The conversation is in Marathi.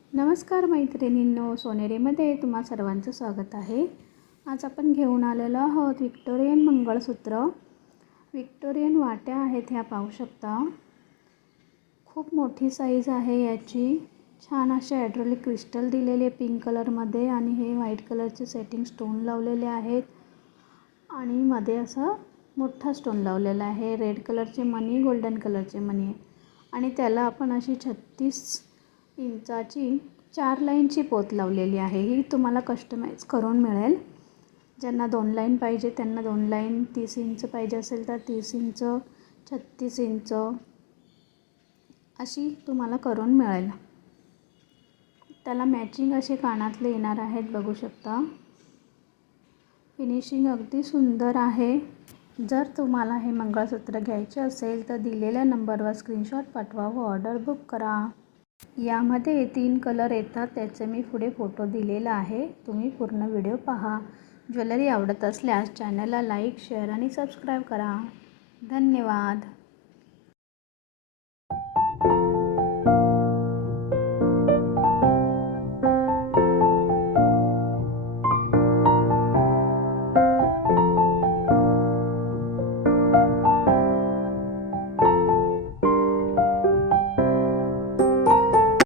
नमस्कार मैत्रिणींनो, सोनेरीमध्ये तुम्हा सर्वांचं स्वागत आहे। आज आपण घेऊन आलेलो आहोत विक्टोरियन मंगळसूत्र। विक्टोरियन वाट्या आहेत, ह्या पाहू शकता। खूप मोठी साईज आहे याची। छान असे हायड्रोलिक क्रिस्टल दिलेले पिंक कलरमध्ये आणि हे व्हाईट कलरचे सेटिंग स्टोन लावलेले आहेत आणि मध्ये असा मोठा स्टोन लावलेला आहे। रेड कलरचे मणी, गोल्डन कलरचे मणी आहे आणि त्याला आपण अशी 36 इंचाची 4 लाईनची पोत लावलेली आहे। ही तुम्हाला कस्टमाइज करून मिळेल। ज्यांना 2 लाईन पाहिजे त्यांना 2 लाईन, 30 इंच पाहिजे असेल तर 30 इंच, 36 इंच अशी तुम्हाला करून मिळेल। त्याला मॅचिंग असे कानातले येणार आहेत, बघू शकता। फिनिशिंग अगदी सुंदर आहे। जर तुम्हाला हे मंगळसूत्र घ्यायचे असेल तर दिलेल्या नंबरवर स्क्रीनशॉट पाठवा व ऑर्डर बुक करा। यामध्ये 3 कलर येतात, त्याचे मी पुढे फोटो दिलेला आहे, तुम्ही पूर्ण व्हिडिओ पहा। ज्वेलरी आवडत असल्यास चॅनलला लाईक, शेअर आणि सबस्क्राईब करा। धन्यवाद।